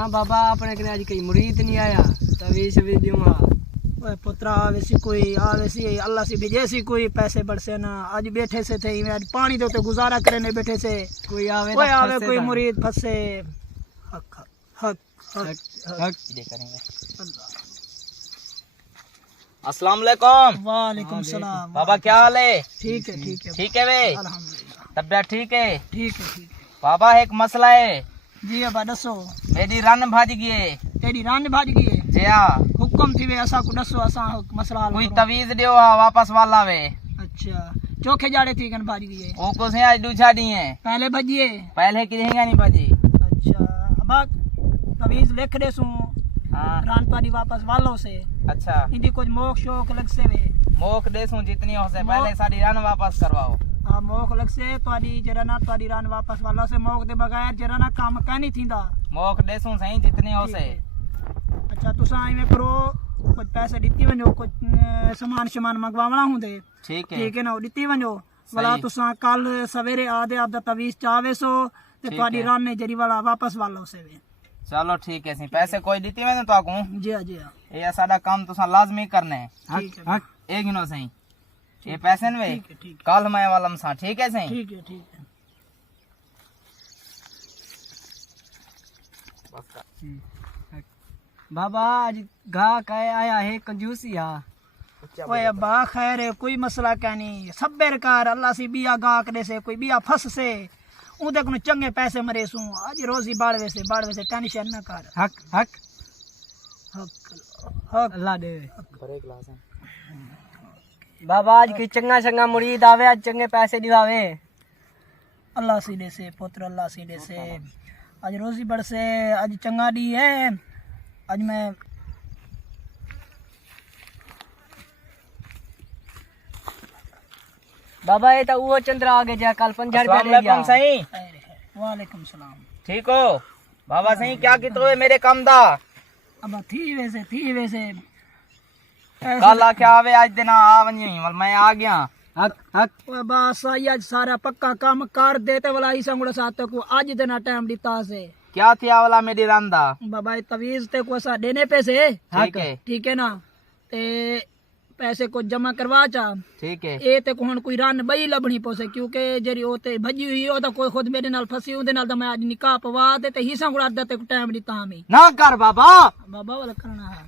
हाँ बाबा अपने कने आज कई मुरीद नहीं आया तवीज भी दूंगा। ओए पुत्रा आवेसी कोई आवेसी अल्लाह से भेजे सी कोई पैसे बरसे ना आज बैठे से थे आज पानी दो तो गुजारा करने बैठे से कोई आवे कोई मुरीद फंसे हक हक हक हक ये करेंगे। अस्सलाम वालेकुम। वालेकुम सलाम। बाबा क्या हाल है? ठीक है ठीक है ठीक है वे, अल्हम्दुलिल्लाह तबियत ठीक है? ठीक है ठीक है बाबा एक मसला है। जी अबा दसो मेरी रन भाज गई है। तेरी रान भाज गई है जी हाँ, हुक्म थी वे असा को दसो असा मसला हल कोई करो। तवीज दियो हा वापस वाला वे। अच्छा चोखे जाड़े थी कन भाज गई है वो को से आज दूछा दी है, पहले भजिए। पहले की रहेगा नहीं भाजी। अच्छा अबा तवीज लिख दे सू हाँ रान पारी वापस वालों से अच्छा, इंदी कुछ मोक शोक लग से वे मोक देसूं जितनी हो से पहले साड़ी रन वापस करवाओ। आ मोक लग से तवाडी जरना तवाडी रान वापस वाला से मोक दे बगैर जरना काम कहनी थींदा। मोक देसूं सही जितनी हो से। अच्छा तुसा इमे करो कुछ पैसे दिती वनो कुछ सामान शमान मंगवावना हुंदे ठीक है ठीक है ना दिती वनो वाला तुसा कल सवेरे आदे आपदा तवीज चावे सो ते तवाडी रान ने जरी वाला वापस वालो से वे। चलो ठीक है सी, पैसे कोई दीती मैंने तो आकू जी हां जी हां ये साडा काम तुसा लाजमी करने है। ठीक है एक गिनो सही ये पैसे वे ठीक है ठीक कल मैं वालम सा ठीक है सही। ठीक है ठीक है बाबा आज गा कहे आया है कंजूसिया। ओए अब्बा खैर है कोई मसला क्या नहीं सब्र कर अल्लाह से बिया गा करे से कोई बिया फस से उदे को चंगे पैसे मरे सू आज रोजी बाड़वे से टेंशन न कर। हक हक हक हक अल्लाह दे। भरे गिलास है। बाबा आज की चंगा चंगा मुरीद आवे आज चंगे पैसे दिवावे। अल्लाह सीधे से पुत्र अल्लाह सीधे से आज रोजी बढ़ से आज चंगा दी है आज मैं बाबा ये तो वो चंद्रा आगे जा कल 50 रुपया दे दिया। वालेकुम सही, वालेकुम सलाम। ठीक हो बाबा सही? क्या की तो मेरे कम दा अब थी वैसे कल आके आवे आज दिन आ वनी मैं आ गया। हक हक ओए बस आज सारा पक्का काम कर देते वाला ही संगड़ साथ को आज देना टाइम दिता से क्या थी वाला मेरी रंदा। बाबा तवीज ते को सा देने पैसे ठीक है ना ते पैसे को जमा करवा चा ठीक है। ए ते को हुन कोई रन बई लबनी पोसे क्योंकि जेरी ओते भजी हुई ओ तो कोई खुद मेरे नाल फसी उंदे नाल तो मैं आज निकाह पवा दे ते ही संगड़ अद्दा ते टाइम दिता हमें ना कर बाबा बाबा वाला करना है।